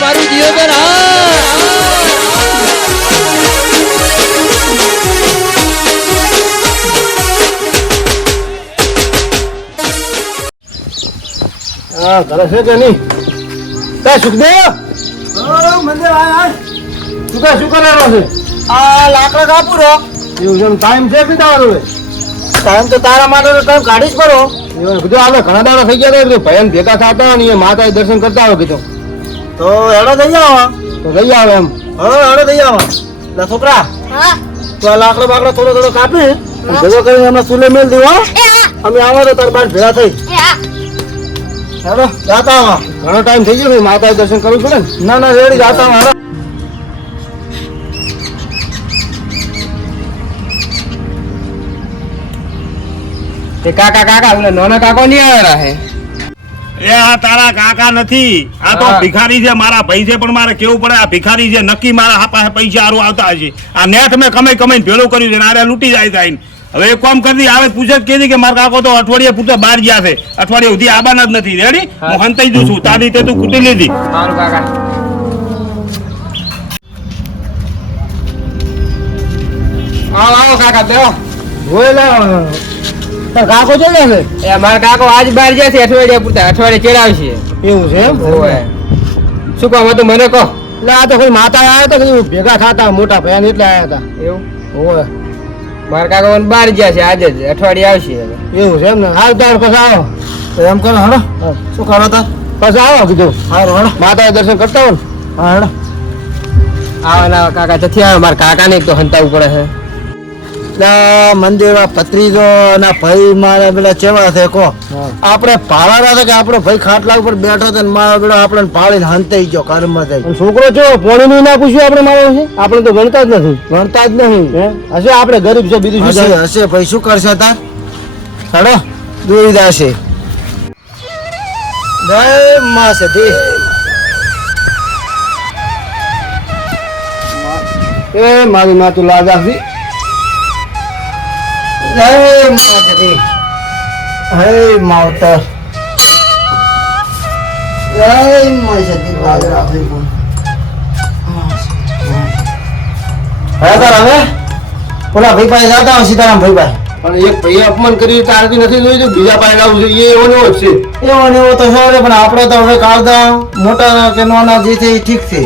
મારું જીવન હા ઘરે છે કે નહીં કઈ સુખદેવ મંદિર આય તું કઈ શું કરવાનો છે આ લાકડા કાપું રો એવું છે ટાઈમ છે પીતાવાનો ટાઈમ તો તારા માટે ટાઈમ કાઢી જ પડો એવું કીધું આપણે ઘણા દાડા થઈ ગયા હતા ભયન ભેગા થતા ને માતા દર્શન કરતા હોય કીધું તો હેડો થઈ આવો તો લઈ આવે એમ હા હેડો થઈ આવો લા છોકરા તો આ લાકડો બાકડો થોડો થોડો કાપી ભેગો કરીને અમે ચૂલે મેલ દેવો અમે આવો તો તાર બાર ભેગા થઈ હેડો જાતા આવો ઘણો ટાઈમ થઈ ગયો માતા દર્શન કરવું પડે ને ના ના રેડી જાતા આવો હેડો કાકા કાકા ઓલા નાના કાકો નહીં આવ્યા હે એ આ તારા કાકા નથી આ તો ભિખારી છે મારા ભાઈ છે પણ મારે કેવું પડે આ ભિખારી છે નક્કી મારા પાસે પૈસા હારું આવતા હશે આ નેટ મેં કમાઈને ભેળું કર્યું છે ને આરે લૂંટી જાય થાય હવે એક કામ કરી આવે પૂછે કે મારા કાકો તો અઠવાડિયે પૂરતા બહાર ગયા છે અઠવાડિયે સુધી આવવાના જ નથી રેડી હું હંતાઈ દઉં છું તારી તે તું કૂટી લીધી સારું કાકા આવો કાકા બેહો બોલા તાર કાકો ચાલે છે એ મારા કાકો આજ બહાર ગયા છે અઠવાડિયા પૂરતા અઠવાડિયે ચેડાવશે એવું છે એમ ઓય શું કહો તો મને કહો એટલે આ તો કોઈ માતા આવ્યા હતા કે ભેગા થતા મોટા ભયાન એટલે આવ્યા હતા એવું ઓય મારા કાકા બહાર ગયા છે આજે જ અઠવાડિયે આવશે હવે એવું છે એમ ને હાલ તાર પછી આવો તો એમ કરો હડો શું કરો તાર પછી આવો કીધું સારું હડો માતા દર્શન કરતા હો ને હા હડો આવા ના કાકા જથી આવે મારા કાકાને એક તો હંતાવવું પડે છે મંદિર ભત્રીજો ના ભાઈ મારા પેલા ચેવા છે કો આપણે પાળાના હતા કે આપણો ભાઈ ખાટલા ઉપર બેઠો હતો ને મારા પેલો આપણે પાળીને હંતાઈ ગયો કર્મ થઈ છોકરો છો પોણીનું ના પૂછ્યું આપણે મારો છે આપણે તો ગણતા જ નથી ગણતા જ નહીં હશે આપણે ગરીબ છે બીજું શું હશે હશે ભાઈ શું કરશે તાર હડો દોરી દાશે જય માં સતી એ મારી માં તું લાજ આપી જય માં સતી હે માવતર જય માં સતી લાજ રાખી હવે પેલા ભાઈ પાસે જતા હોય સીતારામ ભાઈ પાસે પણ એક ભાઈ અપમાન કરી તારથી નથી જોઈ તો બીજા પાસે લાવું છે એ એવો ને એવો જ છે એવો ને એવો તો છે પણ આપણે તો હવે કાઢતા મોટા કે નાના જે છે એ ઠીક છે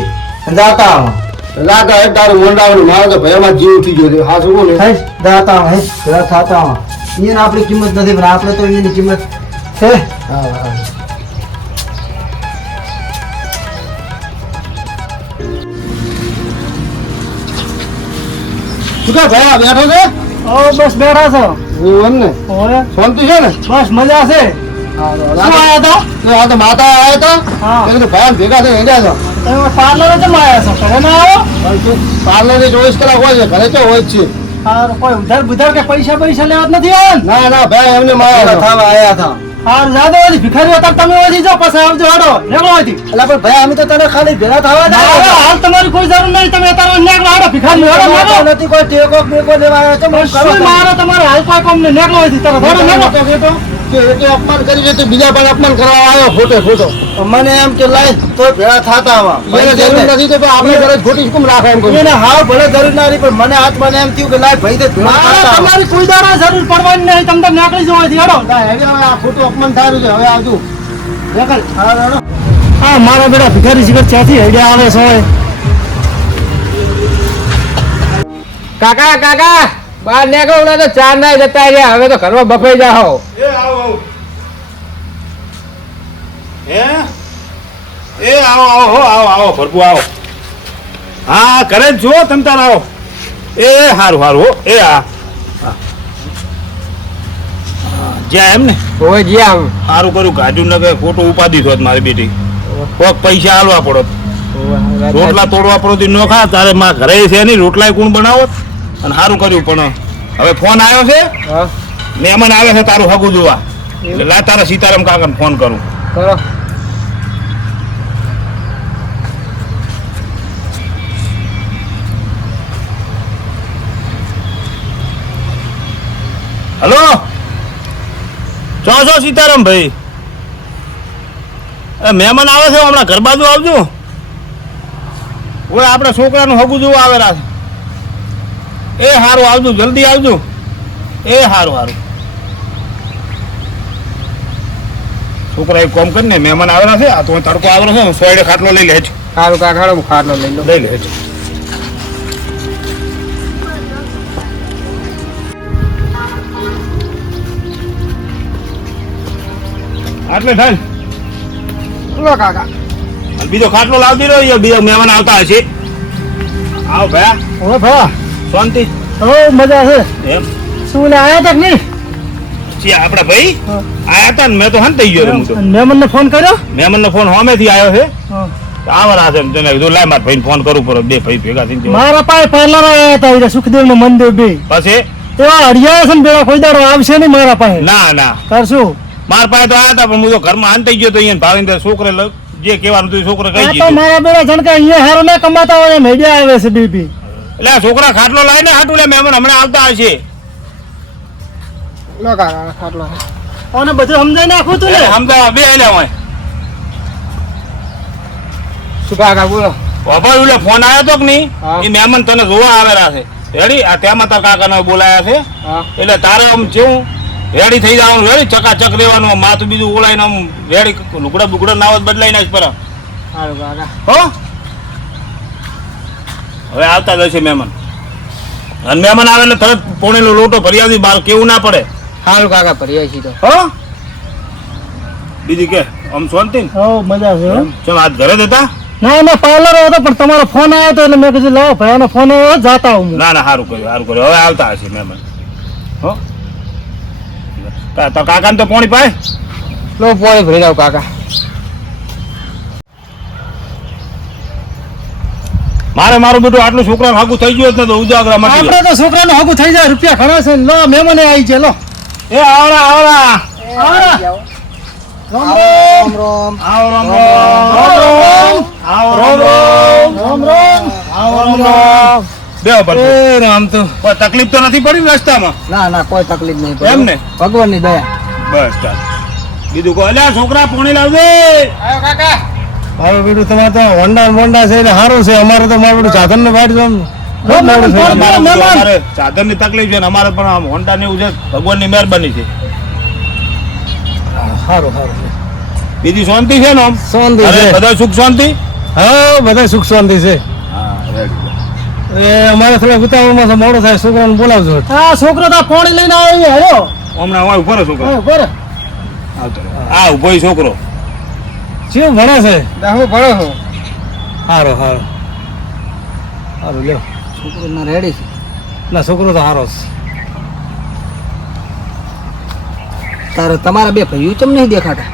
જાતા આમાં લાગા હે તારું મોંડાવાનું મારો તો ભયમાં જીવ ઉઠી ગયો છે હા શું ને હે જાતા હે જરા થાતા આમાં એને આપણી કિંમત નથી પણ આપણે તો એની કિંમત છે હા હા શું કા ભાઈ બેઠો છે ઓ બસ બેઠા છો એવું એમ ને ઓય શાંતિ છે ને બસ મજા છે શું આયા હતા આ તો માતા આવ્યા હતા હા. એ તો ભયાન ભેગા થઈ હેડ્યા છો તમે પાર્લર જ આવ્યા છો ઘરે ના આવો પાર્લર ની 24 કલાક હોય છે ઘરે તો હોય જ છે હાર કોઈ ઉધાર બુધાર કે પૈસા પૈસા લેવા જ નથી આવ્યા ના ના ભાઈ એમને માયા થવા આયા હતા હાર જાદો ઓલી ભિખારી હતા તમે ઓલી જો પછી આવજો હાડો નેકળો હતી એટલે પણ ભાઈ અમે તો તને ખાલી ભેગા થવા દે હાલ તમારી કોઈ જરૂર નહીં તમે તારો નેકળો હાડો ભિખારી હાડો નેકળો નથી કોઈ ટેકો બેકો લેવા આવ્યો તો મને કરો મારો તમારો હાલ કોઈ કોમ ને નેકળો હતી તારો હાડો નેકળો એટલે અપમાન કરી છે તો બીજા પણ અપમાન કરવા આવ્યો ખોટે ખોટો મને એમ કે લાય તો ભેગા થાતા આવા એને જરૂર નથી તો આપણે ઘરે ખોટી કેમ રાખે એમ કહ્યું. એને હાવ ભલે જરૂર ના રહી પણ મને આત્માને એમ થયું કે લાય ભાઈ તે ભેગા થાતા તમારી કોઈ દાડા જરૂર પડવાની નહીં તમને નેકળી જવાથી હાડો હવે આ ખોટું અપમાન થયું છે હવે આવજો હા મારા બેટા ભિખારી શિખર ત્યાંથી હેડ્યા આવે છે કાકા કાકા બહાર નીકળો તો ચાર ના જતા રહ્યા હવે તો ઘરમાં બફાઈ જાઓ એ આવો આવો ભરપુ આવો હા ઘરે જ છો તમ તાર આવો એ હારું હારું હો એ હા જ્યાં એમ ને હોય જ્યાં સારું કર્યું ગાજુ ન કે ખોટું ઉપાધિ થોત મારી બેટી કોક પૈસા હાલવા પડો રોટલા તોડવા પડો ન ખા તારે માં ઘરે છે નહીં રોટલા કોણ બનાવો અને સારું કર્યું પણ હવે ફોન આવ્યો છે મહેમાન આવે છે તારું હગું જોવા એટલે લા તારા સીતારામ કાકાને ફોન કરું કરો હલો છો સીતારામ ભાઈ મહેમાન આવે છે હમણાં ઘર બાજુ આવજો ઓય આપણે છોકરાનું હગું જોવા આવેલા છે એ હારું આવજો જલ્દી આવજો એ હારું હારું છોકરા એક કામ કરીને મહેમાન આવેલા છે આ તો તડકો આવેલો છે સોયડે ખાટલો લઈ લે સારું કાકા હાલો હું ખાટલો લઈ લો લઈ લે આટલે થાય લો કાકા બીજો ખાટલો લાવતી રહ્યો બીજો મહેમાન આવતા હશે આવો ભયા ઓ ભા શાંતિ ઓ મજા છે એમ શું લે આયા તક નહીં છીએ આપડા ભાઈ આયા હતા ને મેં તો હન થઈ ગયો હું તો મહેમાનને ફોન કર્યો મહેમાનનો ફોન હોમેથી આવ્યો છે હા. આવરા છે તેને કીધું લાય મારા ભાઈને ફોન કરું પડે બે ભાઈ ભેગા થઈને મારા પાસે પાર્લર આયા હતા એટલે સુખદેવ નું મંદિર બે પછી એવા અડિયા છે ને બેડા કોઈ દાડો આવશે નહીં મારા પાસે ના ના કરશું મારા પાસે તો આયા હતા પણ હું તો ઘરમાં હન થઈ ગયો તો અહીંયા ભાવિંદર છોકરે જે કહેવાનું હતું એ છોકરે કહી આ તો દીધું મારા બેડા જણ કે અહીંયા હારો ના કમાતા હોય એમ હેડિયા આવે છે બીબી એટલે આ છોકરા ખાટલો લાવીને હાટું લે મહેમાન હમણાં આવતા હશે લો કાકા ખાટલો અને બધું સમજાઈ નાખું તું ને સમજાવવા બે એટલે હોય શું કાકા બોલો બાપા ઓલે ફોન આવ્યો તો કે નહીં હા. એ મહેમાન તને જોવા આવેલા છે રેડી આ તેમાં તાર કાકાને બોલાયા છે હા એટલે તારે આમ જેવું રેડી થઈ જવાનું રેડી ચકાચક રહેવાનું આમ માથું બીજું ઓલાઈને આમ રેડી લુગડા બુગડા નાવત બદલાઈ નાખ પર સારું કાકા હો હવે આવતા જશે મહેમાન અને મહેમાન આવે એટલે તરત પોણેલો લોટો ભરી આવતી બહાર કેવું ના પડે સારું કાકા ભરીએ છીએ તો હો બીજી કે આમ શાંતિ ને હો મજા છે હો. ચમ આજ ઘરે જ હતા ના ના પાર્લર હતો પણ તમારો ફોન આવ્યો હતો એટલે મેં કીધું લાવો ભાઈનો ફોન આવ્યો જાતા હું ના ના સારું કર્યું હવે આવતા હશે મહેમાન હો તો કાકાને તો પોણી પાય લો પોણી ભરી જાવ કાકા મારું બેટું આટલું છોકરા ભાગું થઈ ગયું ને તો ઉજાગરા મટી આપણે તો છોકરાનું હગું થઈ જાય રૂપિયા ઘણા છે લો મહેમાન આવી છે લો એ આવરા આવરા આવરા. રામ રામ આવો રામ રામ આવો રામ રામ રામ રામ આવો રામ રામ બેહો પર એ રામ તો કોઈ તકલીફ તો નથી પડી ને રસ્તામાં ના ના કોઈ તકલીફ નહીં એમ ને ભગવાનની દયા બસ ચાલ બીજું કહો અલ્યા છોકરા પોણી લાવજે આયો કાકા મારું બેટું તમારે તો હોન્ડા ને મોંડા છે એટલે સારું છે અમારે તો મારું બેટું સાધન ને વાડી તો અમારે સાધન ની તકલીફ છે ને અમારે પણ આમ હોન્ડા ને એવું છે ભગવાનની મહેરબાની છે સારું સારું છે બીજી શાંતિ છે ને આમ શાંતિ અરે છે બધા સુખ શાંતિ હા બધા સુખ શાંતિ છે હા રેડી એ અમારે થોડા ઉતાવળમાં તો મોડું થાય છોકરાને બોલાવજો હા છોકરો તો પાણી લઈને આવી હેલો હમણાં હોય ઉભો રહે છોકરો બરે આ ઉભો ય છોકરો શું ભણે છે હું ભણો છું સારું સારું સારું લ્યો છોકરો ના રેડી છે ના છોકરો તો સારો છે તારે તમારા બે ભાઈઓ ચમ નહીં દેખાતા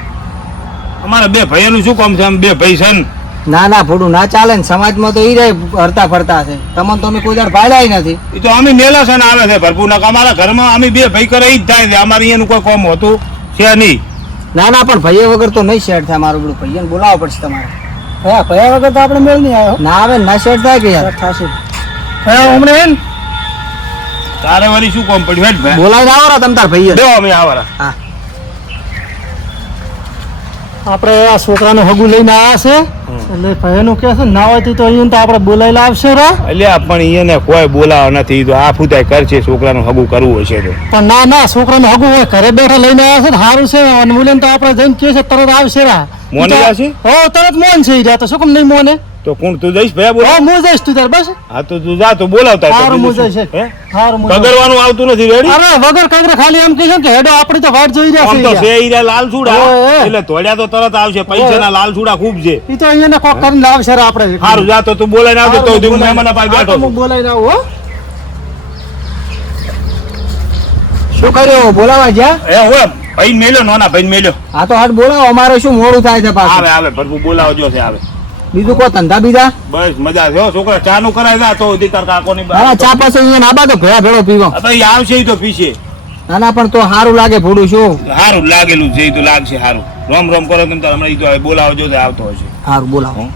અમારા બે ભાઈઓનું શું કામ છે આમ બે ભાઈ છે ને ના ના ભોડું ના ચાલે ને સમાજમાં તો ઈ રે હરતા ફરતા છે તમને તો અમે કોઈ દર પાડ્યા નથી એ તો અમે મેલા છે ને આવે છે ભરપૂર ના અમારા ઘરમાં અમે બે ભાઈ કરે ઈ જ થાય છે અમારે અહીંયાનું કોઈ કામ હોતું છે નહીં ના ના પણ ભાઈઓ વગર તો નહીં સેટ થાય મારું બધું ભાઈઓને બોલાવવો પડશે તમારે હા ભયા વગર તો આપણે મેળ નહીં આવ્યો ના આવે ને ના સેટ થાય કે યાર થશે ભયા હમણાં એમ તારે વળી શું કામ પડ્યું હેઠ ભાઈ બોલાવીને આવો તમ તાર ભાઈઓ દેવો અમે આવરા હા આપણે આ છોકરાનું હગું લઈને આવ્યા છે એટલે ભાઈનું કે છે ના હોય તો અહીંયા તો આપણે બોલાવી લાવશે રા અલ્યા પણ એને કોઈ બોલાવ નથી તો આ ફૂતાય કરશે છોકરાનું હગું કરવું હશે તો પણ ના ના છોકરાનું હગું હોય ઘરે બેઠા લઈને આવ્યા છે ને સારું છે અને મુલીને તો આપણે જઈને કહે છે તરત આવશે રા મોને જશે? હો તરત મોન છે ઈ રહ્યા તો શું કેમ નહીં મોને તો કોણ તું જઈશ ભાઈ બોલા હા હું જઈશ તું તાર બસ હા તો તું જા તો બોલાવતા હોય તો સારું હું બીજું જઈશ શું? હે? સારું હું જઈશ. પગરવાનું આવતું નથી રેડી અરે વગર કાંકરે ખાલી એમ કહેશે કે હેડો આપણી તો વાટ જોઈ રહ્યા આમ તો છે છે ઈ રહ્યા લાલ છૂડા ઓય. એટલે ધોળ્યા તો તરત આવશે પૈસાના લાલ છૂડા ખૂબ છે ઈ તો અહીંયા કોક કરીને લાવશે રા આપણે સારું જા તો તું બોલાઈને આવજો તો હું મહેમાનના પાસે બેઠો હું છું. બોલાઈને આવું હો શું કર્યું બોલાવા જ્યાં એ હોય ભાઈ મેલ્યો નાના ભાઈ મેલ્યો હા તો હાટ બોલાવો અમારે શું મોડું થાય છે પાછું આવે આવે ભરપૂર બોલાવજો છે આવે બીજું કોઈ ધંધા બીજા બસ મજા છે હો છોકરા ચા નું કરાય જા તો સુધી તાર કાકોની હા ચા પાસે અહીંયા નાબા તો ભેળા ભેળો પીવો આ તો ઈ આવશે ઈ તો પીશે ના ના પણ તો સારું લાગે ભોડું શું સારું લાગેલું છે ઈ તો લાગશે સારું રોમ રોમ કરો તમે તાર હમણાં ઈ તો હવે બોલાવજો છે આવતો હશે સારું બોલાવો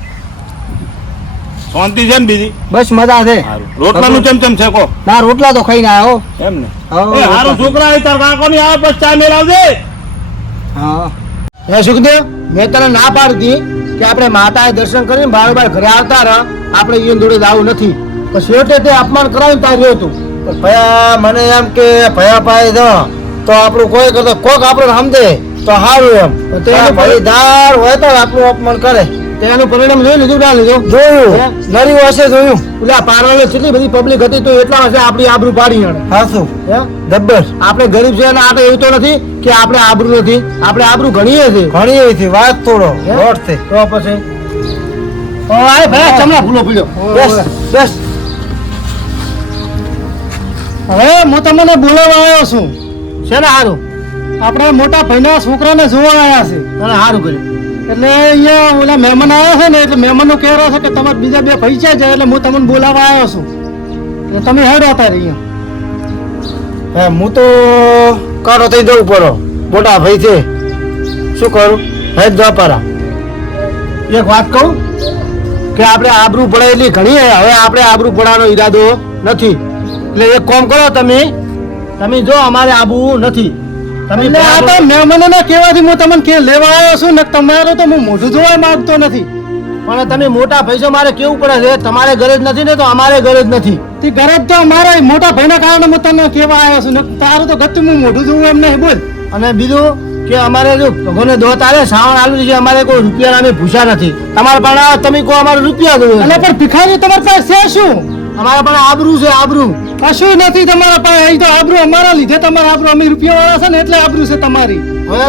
શાંતિ છે ને બીજી બસ મજા છે સારું રોટલાનું ચમચમ છે કો ના રોટલા તો ખાઈને આવ્યો એમ ને હો, એ હારું છોકરા એ તાર કાકોની આવે પછી ચા મેળવજે હા હે સુખદેવ મેં તને ના પાડતી કે આપણે માતાએ દર્શન કરીને બાર ઘરે આવતા રહ્યા, આપણે ઈયન જોડે જવું નથી. તો શેઠે તે અપમાન કરાવીને ત્યાં રહ્યો હતું. પણ ભયા મને એમ કે ભયા પાય જ તો આપણું કોઈ કરતો કોક આપણે સમજે તો સારું એમ. તેનું ભાઈદાર હોય તો આપણું અપમાન કરે. તેનું પરિણામ જોઈ લીધું ના લીધું? જોયું, નરી વર્ષે જોયું. પેલા પારવાળે કેટલી બધી પબ્લિક હતી તો એટલા વર્ષે આપણી આબરૂ પાડી એને. હાશું જબ્બર. આપણે ગરીબ છે અને આપણે એવું તો નથી કે આપણે આબરૂ નથી, આપણે આબરૂ ઘણીએ છે. ઘણીએ છે, વાત થોડો રોડ છે તો પછી આય ભાઈ ચમડા ફૂલો પીડ્યો. બેસ બેસ. હવે હું તમને બોલાવવા આવ્યો છું. છે ને સારું? આપણે મોટા ભાઈના છોકરાને જોવા આવ્યા છે. અને સારું કર્યું. એટલે અહીંયા ઓલા મહેમાન આવ્યા છે ને, એટલે મહેમાનો કહેવા છે કે તમારે બીજા બે ભાઈ છે, એટલે હું તમને બોલાવવા આવ્યો છું. એટલે તમે હેડ અત્યારે અહીંયા. હા, હું તો કાઢો થઈ જવું પડો. મોટા ભાઈ છે, શું કરું? હેડ જવા પારા. એક વાત કહું કે આપણે આબરૂ પડાયેલી ઘણી, હવે આપણે આબરૂ પડાવવાનો ઈરાદો નથી. એટલે એક કામ કરો, તમે જો અમારે આબુ નથી. તમે આ તો મહેમાનોને કહેવાથી હું તમને કે લેવા આવ્યો છું ને, તમારું તો હું મોઢું જોવા માંગતો નથી. પણ તમે મોટા ભાઈ છો, મારે કેવું પડે છે. તમારે ગરજ નથી ને તો અમારે ગરજ નથી. તે ગરજ તો અમારે મોટા ભાઈના કારણે હું તને કહેવા આવ્યો છું ને, તારું તો ગતું હું મોઢું જોવું એમ નહીં. બોલ. અને બીજું કે અમારે જો ભગવાને દોત આવે શ્રાવણ આલુ છે, અમારે કોઈ રૂપિયા અમે ભૂસા નથી. તમારે પણ તમે કહો અમારે રૂપિયા જોઈએ. એટલે પણ ભિખારી તમારી પાસે છે શું? અમારા પણ આબરૂ છે, આબરૂ. કશું નથી તમારા પાસે. અહીં તો આબરૂ અમારા લીધે તમારા આબરૂ, અમે રૂપિયા વાળા છે ને એટલે આબરૂ છે તમારી. હવે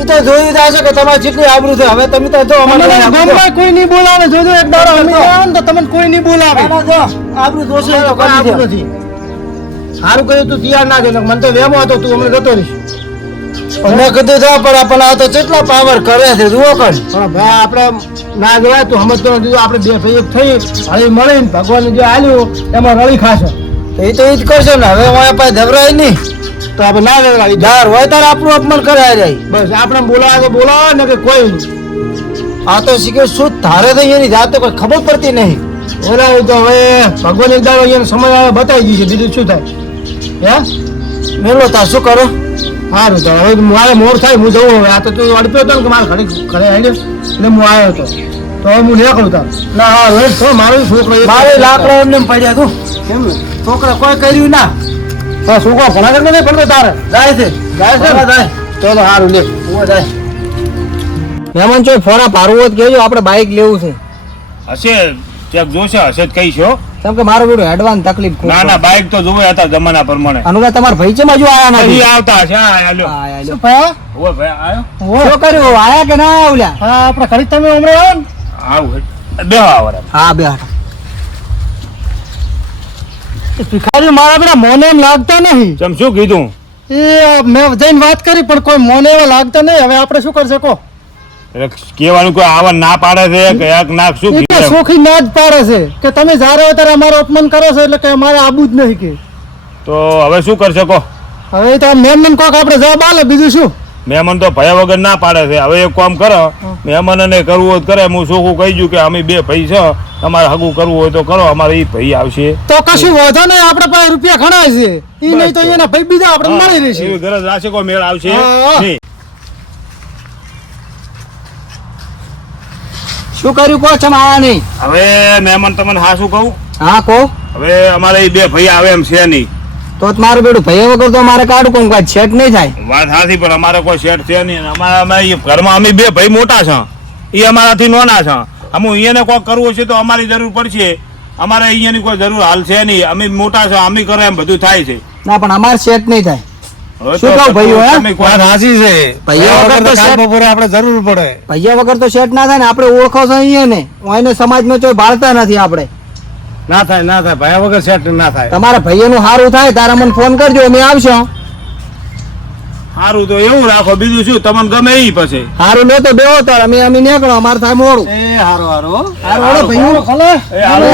એ તો જોઈ જાય છે કે તમારી જેટલી આબરૂ છે. હવે તમે તો જો અમારે ગામમાં કોઈ નહીં બોલાવે. જોજો એક દાડો અમે આવે ને તો તમને કોઈ નહીં બોલાવે. આબરૂ જોશે તો આબરૂ નથી. સારું કર્યું તું તૈયાર ના થયો, મને તો વેમો હતો તું અમને જતો રહીશ. મેં કીધું તો પણ આ તો કેટલા પાવર કરે છે જુઓ કર. પણ ભાઈ આપણે ના જોવાય તું સમજતો નથી. આપણે બે ભાઈ થઈ હળી મળીને ભગવાન જે આલ્યું એમાં રળી ખાશે. એ તો એ જ કરશે ને. હવે હું પાસે ધબરાય નહીં તો આપણે ના ધબરાય. ધાર હોય ત્યારે આપણું અપમાન કરાય જાય. બસ આપણે બોલાવે તો બોલાવે ને કે કોઈ નહીં. આ તો શીખે શું ધારે તો એની જાત તો કોઈ ખબર પડતી નહીં. બોલાવે તો હવે ભગવાન એક દાડો એને સમય આવે બતાવી દઈશું. બીજું શું થાય? હે મેલો તા શું કરો? સારું તો હવે મારે મોર થાય હું જવું. હવે આ તો તું અડપ્યો હતો ને કે મારે ઘરે આવ્યો એટલે હું આવ્યો હતો તો હવે હું નીકળું તા. ના હા લઈ તો મારો છોકરો મારે લાકડા એમને પડ્યા તું કેમ છોકરા કોઈ કર્યું ના. હા છોકરા ભણા કરતો નહીં પડતો તારે જાય છે જાય. ચલો સારું લે જાય. મહેમાન જો ફોરા પારવું હોય તો કહેજો, આપણે બાઇક લેવું છે. હશે ચેક જોશે, હશે જ કહીશો. કેમ કે મારો બેટો હેડવાન તકલીફ ખૂબ. ના ના, બાઈક તો જોવે હતા જમાના પ્રમાણે. અનુરા તમારા ભાઈ છે બાજુ આયા નથી? અહીં આવતા હશે. હા આલ્યો. શું ભાઈ? ઓય ભાઈ આયો. શું કર્યું? આયા કે ના આવલ્યા? હા આપણે ખરી તમે હમણાં આવો ને. આવું બે આવરે. હા બે હાટા. ભિખારી મારા બેટા મોને એમ લાગતા નહીં. ચમ શું કીધું? એ મેં જઈને વાત કરી પણ કોઈ મોને એવા લાગતા નહીં. હવે આપણે શું કરી શકો? કેવાનું કોઈ આવા ના પાડે છે કે એક નાક શું એ તો સોખી ના જ પાડે છે કે તમે જ્યારે હોય ત્યારે અમારું અપમાન કરો છો એટલે કે અમારે આબુ જ નહીં કે. તો હવે શું કરી શકો? હવે તો મહેમાન કોક આપણે જવાબ આલે બીજું શું? મહેમાન તો ભયા વગર ના પાડે છે. હવે એક કામ કરો, મહેમાનને કરવું હોય તો કરે. હું શું કહી દઉં કે અમે બે ભાઈ છે, તમારે હગું કરવું હોય તો કરો, અમારે એ ભાઈ આવશે તો કશું વાંધો નહીં. આપણે પાસે રૂપિયા ઘણા છે, એ નહીં તો એના ભાઈ બીજા આપણે મળી રહેશે. એવી ગરજ રાખશે કોઈ મેળ આવશે નહીં. શું કર્યું કહો? ચમ આયા નહીં? હવે મહેમાન તમને હા શું કહું? હા કહો. હવે અમારે એ બે ભાઈ આવે એમ છે નહીં. તો મારું બેટું ભાઈ વગર તો મારે કાઢું કોણ કાંઈ સેટ નહીં થાય. વાત સાચી, પણ અમારે કોઈ શેઠ છે નહીં. અમારા ઘરમાં અમે બે ભાઈ મોટા છે, એ અમારાથી નાના છે. અમુ અહીંયાને કોઈ કરવું છે તો અમારી જરૂર પડશે. અમારે અહીંયાની કોઈ જરૂર હાલ છે નહીં. અમે મોટા છે, અમે કરે એમ બધું થાય છે. ના પણ અમારે સેટ નહીં થાય. હવે શું કહું ભાઈઓ? તમે કોઈ રાજી છે ભાઈઓ વગર તો સેટ આપણે જરૂર પડે. ભૈયા વગર તો સેટ ના થાય ને. આપણે ઓળખો છો અહીંયા ને એને સમાજમાં કોઈ ભાળતા નથી આપણે. ના થાય ના થાય ભાઈ વગર સેટ ના થાય. તમારા ભાઈઓનું સારું થાય તારા મને ફોન કરજો, અમે આવશો. સારું તો એવું રાખો, બીજું શું તમને ગમે એ પછી. સારું લે તો બેહો તાર અમે નીકળો, અમારે થાય મોડું. એ હારો હારો હારું હાલો ભાઈઓ. એ હાલો.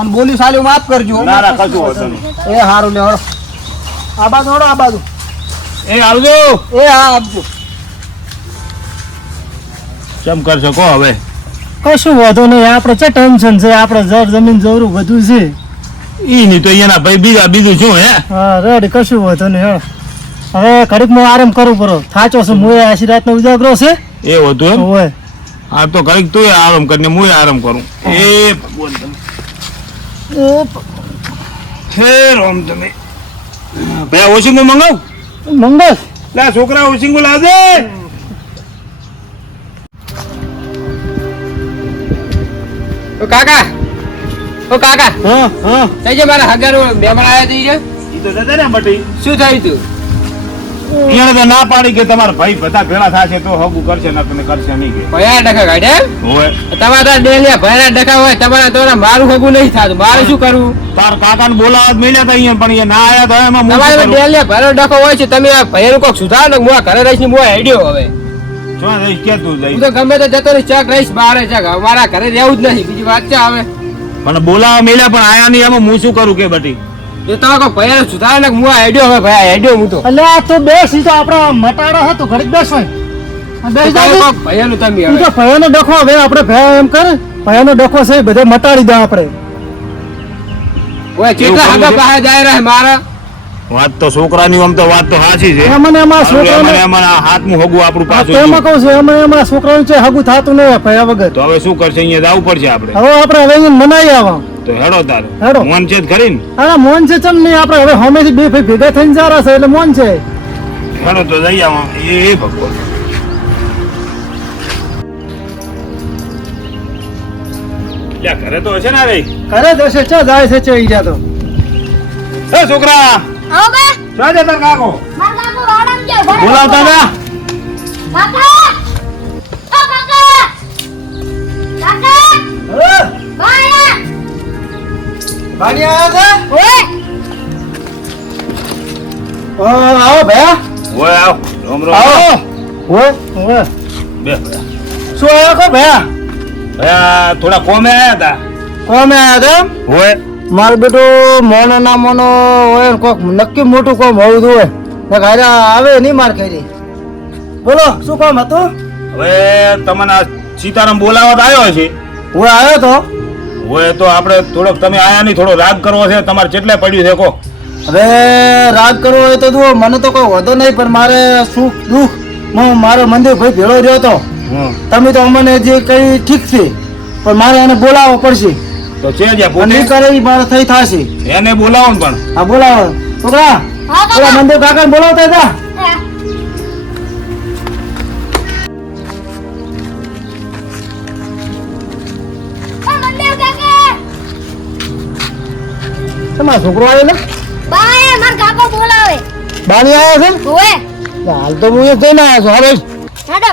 અને બોલી સાલી માફ કરજો. ના ના કશું હોતું નહીં. એ સારું લે હળો. આ બાજુ હળો, આ બાજુ. એ આવજો. એ હા આપજો. કેમ કરશો કહો હવે? કશું વાંધો નહીં. આપણે છે ટેન્શન છે, આપણે જર જમીન જવરું બધું છે. ઈ નહીં તો અહીંયાના ભાઈ બીજું શું હે? હા રેડી, કશું વાંધો નહીં. હવે ઘડીક આરામ કરવું પડો. થાચો છે મોએ આશી રાતનો ઉજાગરો છે. એ હતું એમ? હોય આ તો ઘડીક તું આરામ કરીને હું આરામ કરું. એ ભગવાન તમે હે રામ તમે ભાઈ ઓશિંગો મંગાવ મંગળ લે છોકરા ઓશિંગો લાવજે. ઓ કાકા હા હા થઈ જાય મારા હગારો મહેમાન આવ્યા થઈ છે ઈ તો જતા ને બટી શું થયું તું એને તો ના પાડી કે તમારા ભાઈ બધા ભેળા થશે તો હગું કરશે ને તમે કરશે નહીં કે ભયા ડખા કાઢ્યા હોય તમારા ડેલિયા ભયા ડખા હોય તમારા દ્વારા મારું હગું નહીં થતું મારે શું કરવું તાર કાકાને બોલાવા જ મળ્યા હતા અહીંયા પણ એ ના આયા તો એમાં હું શું તમારે કરું? ડેલિયા ભરો ડખો હોય છે તમે આ ભૈયાનું કોક સુધારો ને હું આ ઘરે રહીશ ને હું હેડ્યો હવે શું જઈશ કે તું હું જઈશ તો ગમે તો જતો રહીશ ચક રહીશ બારે ચક મારા ઘરે રહેવું જ નહીં બીજી વાત છે હવે પણ બોલાવા મળ્યા પણ આયા નહીં એમાં હું શું કરું કે બટી જો તમે કોઈ ભૈયા સુધારો ને હું આ હેડ્યો હવે ભયા હેડ્યો હું તો એટલે આ તો બેસ ઈ તો આપણા મટાડા હતો ઘડીક બેસવાય આ બેસ જાજે. ભૈયાનું તમે ઈ હવે તો ભયાનો ડખો હવે આપણે ભયા એમ કરે ભયાનો ડખો છે એ બધે મટાડી દે આપણે ઓય કેટલા એવું હગા કરવું છે? પાસે જાય રહે મારા વાત તો છોકરાની આમ તો વાત તો સાચી છે એમાં ને એમાં છોકરાને એમાં હાથનું હગું આપણું આ પાછું તો એમાં કહું છું એમાં છોકરાનું છે હગું થતું નહીં ભયા વગર તો હવે શું કરશે અહીંયા જવું પડશે આપણે હવે આપણે હવે અહીંયા મનાઈ આવા તો હેડો તારે હેડો. મન છે જ ખરી ને અરે મોન છે ચમ નહીં આપણે હવે હમેથી બે ભાઈ ભેગા થઈને જારા છે એટલે મોન છે હેડો તો જઈ આવો એ ભગવાન લ્યા ઘરે તો હશે ને રે કરે દશે ચા જાય છે ચા ઈ જા તો એ છોકરા આવો બે ક્યાં જતા કાકો માર કાકો વાડામાં ગયા ભરે બોલાવતા ના કાકા ઓ કાકા કાકા બાયા ભાણી આયા ઓય છે આવો ભયા ઓય આવ રોમ રોમ આવો ઓય ઓય બે શું આયા કો ભયા ભયા થોડા કોમે આયા હતા કોમે આયા હતા ઓય મારો બેટો મોનો ના મોનો હોય ને કોક નક્કી મોટું કોમ હોવું જોઈએ ને ઘરે આવે નહીં માર કરી બોલો શું કામ હતું હવે તમને આ સીતારામ બોલાવવા તો આવ્યો છે હું આવ્યો તો હોય તો આપણે થોડોક તમે આયા નહીં થોડો રાગ કરવો છે તમારે કેટલે પડ્યું છે કો હવે રાગ કરવો હોય તો જુઓ મને તો કોઈ વધો નહીં પણ મારે સુખ દુઃખ મારો મંદિર ભાઈ ભેળો રહ્યો તો તમે તો અમને જે કઈ ઠીક છે પણ મારે એને બોલાવવો પડશે તો છે જ આ અને ઈ પોતે કરે ઈ મારે થઈ થશે એને બોલાવો ને પણ હા બોલાવો છોકરા હા પેલા કાકા મંદિર કાકા બોલાવતા હતા ઓ મંદેવ કાકા તમારો છોકરો આવ્યો ને બાયા માર કાકો બોલાવે બાની આવ્યા છે ઓય હાલ તો હું એ જઈને આવ્યો છું હવે હાડો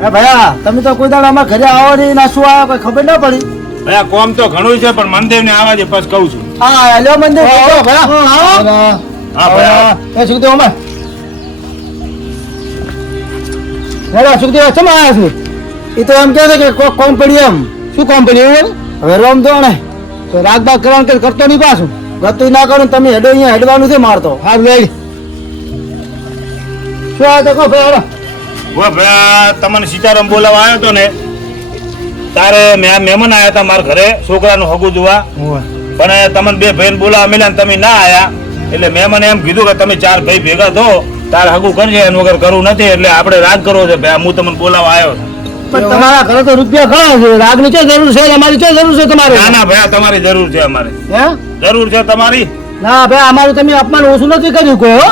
હે ભયા તમે તો કોઈ દાડ અમારા ઘરે આવો નહીં ના શું આવ્યો કોઈ ખબર ના પડી ભયા કોમ તો ઘણું છે પણ મંદિર ને આવા છે બસ કહું છું હા હેલો મંદિર ભયા હા ભયા એ સુખદેવ અમાર હેલો સુખદેવ ચમ આવ્યા છે એ તો એમ કહે છે કે કોક કોમ પડી એમ શું કોમ પડ્યું એમ હવે રોમ દો ને તો રાગ બાગ કરવાનું કે કરતો નહીં પાછું ગતું ના કરું તમે હેડો અહીંયા હેડવાનું છે મારતો હા લઈ શું આ તો કહો ભાઈ હેડો ઓ ભયા તમને સીતારામ બોલાવવા આવ્યો તો ને તારે મહેમાન આવ્યા હતા મારા ઘરે છોકરાનું હગું જોવા પણ તમને બે ભાઈને બોલાવવા મળ્યા ને તમે ના આયા એટલે મહેમાને એમ કીધું કે તમે ચાર ભાઈ ભેગા થો તારે હગું કરજે એનું વગર કરવું નથી એટલે આપણે રાગ કરવો છે ભાઈ હું તમને બોલાવવા આવ્યો છું. પણ તમારા ઘરે તો રૂપિયા ઘણા છે રાગની શું જરૂર છે અમારી શું જરૂર છે તમારે ના ના ભયા તમારી જરૂર છે અમારે હે જરૂર છે તમારી ના ભાઈ અમારું તમે અપમાન ઓછું નથી કર્યું કોઈ હો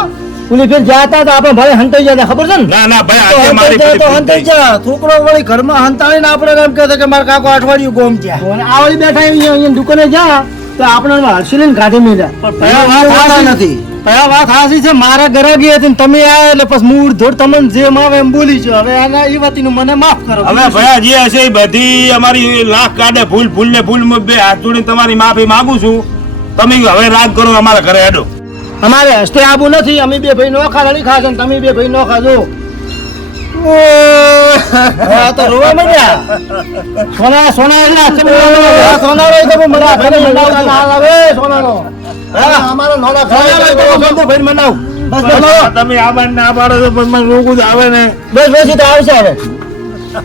પુલી ફેર જાતા તો આપણે ભાઈ હંતાઈ જતા ખબર છે ને ના ના ભાઈ તો આજે મારી હંતાઈ જાય તો બધી ભૂલ હંતાઈ થઈ. જા છોકરો વળી ઘરમાં હંતાડીને આપણે એમ કહે છે કે મારા કાકો અઠવાડિયું ગોમ ત્યાં અને આ વળી બેઠા અહીંયા દુકાને જા તો આપણે હર્ષીને કાઢી મેળ્યા નથી કયા વાત હાસી છે મારા ગરાગી હતી ને તમે આયા એટલે પછી મૂળ ધોડ તમને જેમ આવે એમ બોલી છો હવે આના એ વાતીનું મને માફ કરો હવે ભયા જે હશે એ બધી અમારી લાખ કાઢે ભૂલ ને ભૂલ બે હાથ જોડીને તમારી માફી માંગુ છું તમે હવે રાગ કરો અમારા ઘરે હેડો અમારે હસ્તે આબુ નથી અમે બે ભાઈ નોખા લડી ખાશે ને તમે બે ભાઈ નોખા જો આ તો રોવા માંડ્યા સોના સોના એટલે સોના રે તો મને ઘરે મંડાવતા ના આવે સોનાનો અમારો નોના ભાઈ ભાઈ મંડાવ બસ બસ તમે આ બાર ના પાડો તો પણ મને રોકું જ આવે ને બસ બસ ઈ તો આવશે હવે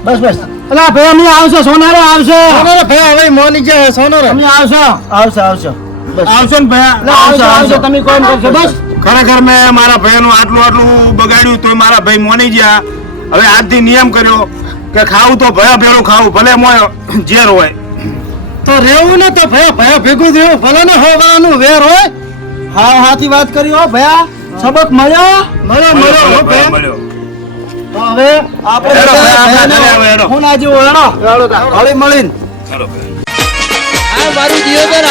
બસ બસ અલા ભાઈ અમે આવશે સોનારો આવશે સોનારો ભાઈ હવે મોની જાય સોનારો અમે આવશે આવશે આવશે બસ આવશો ને ભયા આવશે આવશે તમે કોમ કરશો બસ ખરેખર મેં મારા ભાઈનું આટલું બગાડ્યું તો મારા ભાઈ મોની ગયા હવે આજથી નિયમ કર્યો કે ખાવું તો ભયા ભેળું ખાવું ભલે મોય ઝેર હોય. તો રેવું ને તો ભયા ભેગું જ રહેવું ભલે ને હોવાનું વેર હોય. હા હાથી વાત કરી હો ભયા. સબક મળ્યો હો ભયા. મળ્યો. તો હવે આપણે હેડો, બધા આપણે ભયાને હેડો, હેડો. હું ના જેવો હળી મળીને ચાલો. આ મારું જીવન